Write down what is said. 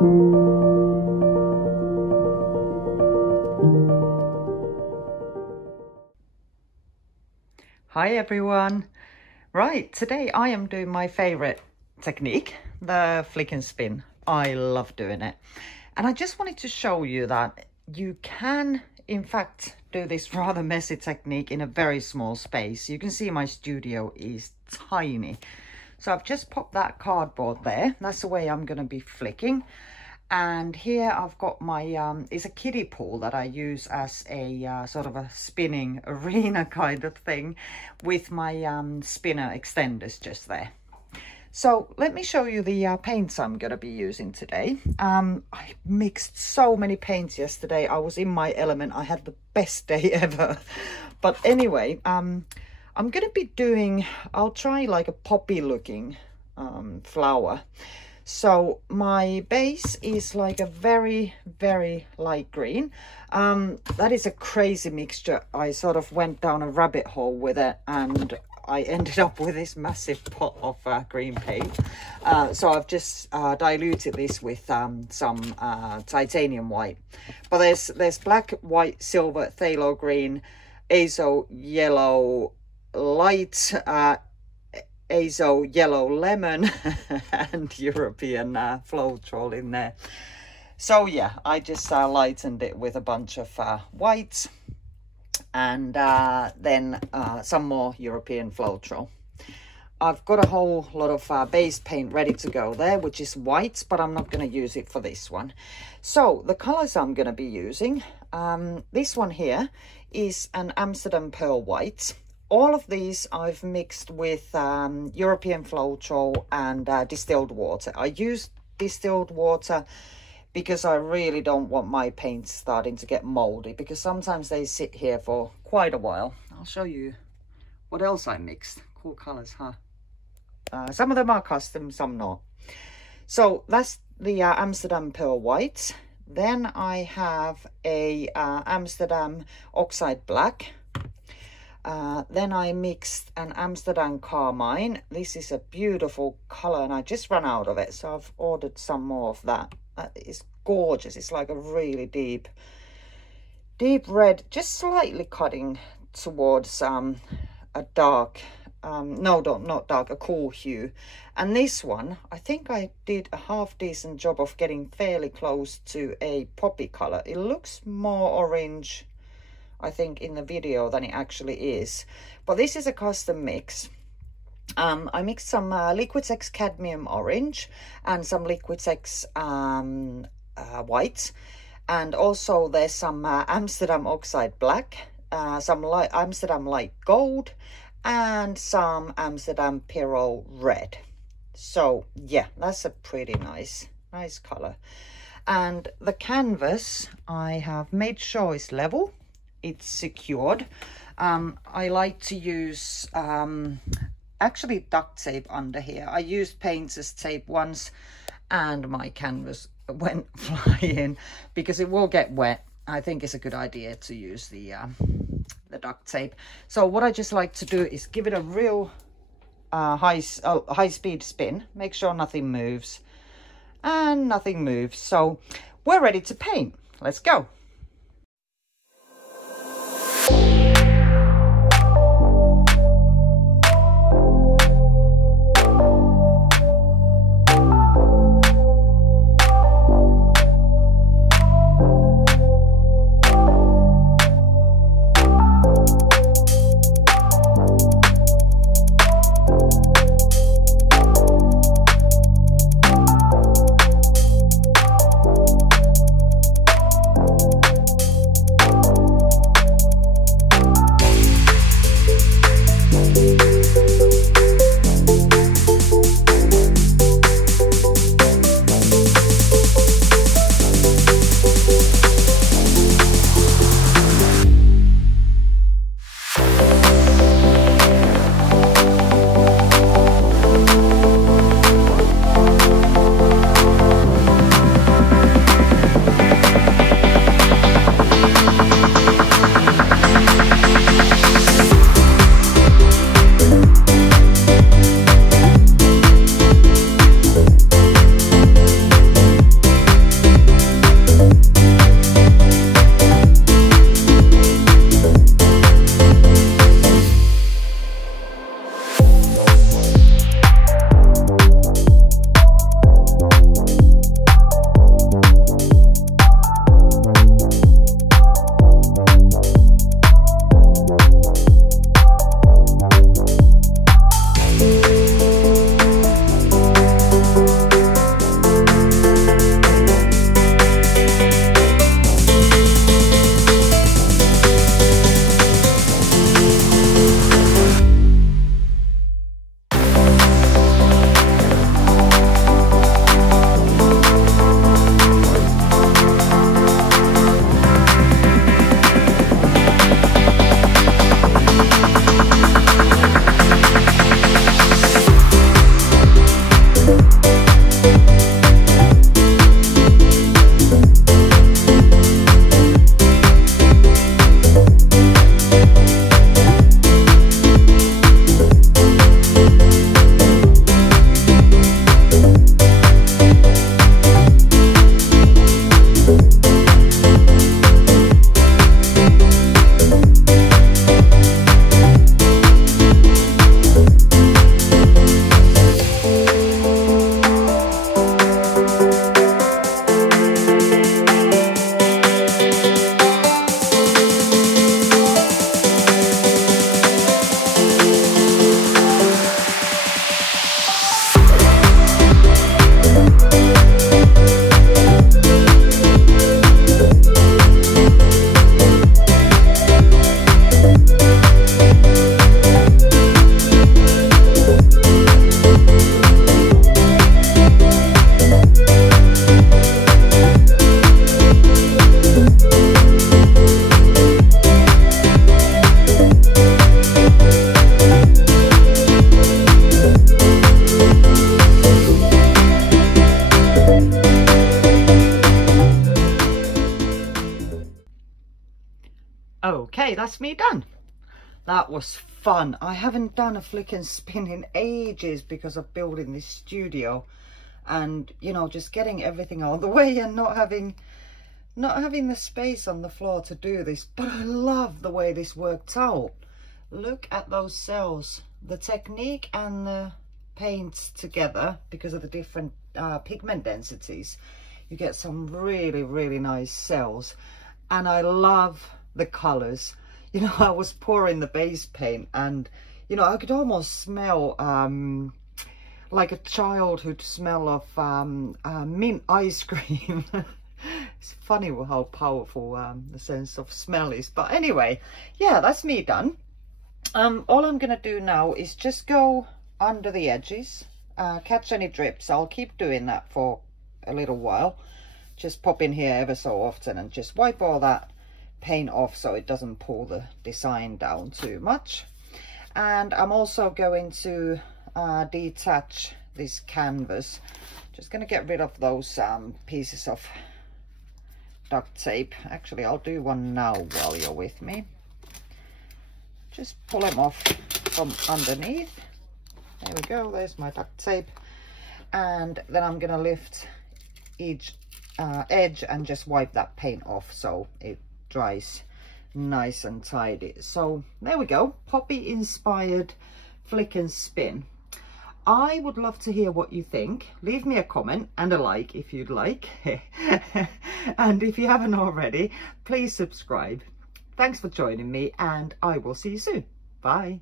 Hi everyone! Right, today I am doing my favorite technique, the flick and spin. I love doing it. And I just wanted to show you that you can, in fact, do this rather messy technique in a very small space. You can see my studio is tiny. So I've just popped that cardboard there. That's the way I'm going to be flicking. And here I've got my, it's a kiddie pool that I use as a sort of a spinning arena kind of thing with my spinner extenders just there. So let me show you the paints I'm going to be using today. I mixed so many paints yesterday. I was in my element. I had the best day ever. But anyway, I'm going to be doing, I'll try like a poppy looking flower. So my base is like a very, very light green. That is a crazy mixture. I sort of went down a rabbit hole with it and I ended up with this massive pot of green paint. So I've just diluted this with some titanium white. But there's black, white, silver, phthalo green, azo yellow, light, azo yellow lemon and European floral in there. So yeah, I just lightened it with a bunch of whites and then some more European floral. I've got a whole lot of base paint ready to go there, which is white, but I'm not going to use it for this one. So the colors I'm going to be using, this one here is an Amsterdam Pearl White. All of these I've mixed with European floral and distilled water. I use distilled water because I really don't want my paints starting to get moldy, because sometimes they sit here for quite a while. I'll show you what else I mixed. Cool colors, huh? Some of them are custom, some not. So that's the Amsterdam Pearl White. Then I have a Amsterdam Oxide Black. Then I mixed an Amsterdam Carmine. This is a beautiful color and I just ran out of it, so I've ordered some more of that. It's gorgeous. It's like a really deep red, just slightly cutting towards a dark, no, not dark, a cool hue. And this one, I think I did a half decent job of getting fairly close to a poppy color. It looks more orange, I think, in the video than it actually is. But this is a custom mix. I mixed some Liquitex Cadmium Orange and some Liquitex White. And also there's some Amsterdam Oxide Black, some Amsterdam Light Gold, and some Amsterdam Pyrrole Red. So yeah, that's a pretty nice color. And the canvas I have made sure is level. It's secured. I like to use actually duct tape under here. I used painter's tape once and my canvas went flying because it will get wet. I think it's a good idea to use the duct tape. So what I just like to do is give it a real high speed spin. Make sure nothing moves, and nothing moves. So we're ready to paint. Let's go. Okay, that's me done. That was fun. I haven't done a flick and spin in ages because of building this studio, and you know, just getting everything out of the way and not having the space on the floor to do this. But I love the way this worked out. Look at those cells, the technique and the paints together, because of the different pigment densities, you get some really nice cells. And I love the colors. You know, I was pouring the base paint and, you know, I could almost smell like a childhood smell of mint ice cream. It's funny how powerful the sense of smell is. But anyway, yeah, that's me done. All I'm gonna do now is just go under the edges, catch any drips. I'll keep doing that for a little while. Just pop in here ever so often and just wipe all that paint off so it doesn't pull the design down too much. And I'm also going to detach this canvas. Just going to get rid of those pieces of duct tape. Actually, I'll do one now while you're with me. Just pull them off from underneath. There we go, there's my duct tape. And then I'm going to lift each edge and just wipe that paint off so it dries nice and tidy. So there we go, poppy inspired flick and spin. I would love to hear what you think. Leave me a comment and a like if you'd like. And if you haven't already, please subscribe. Thanks for joining me, and I will see you soon. Bye.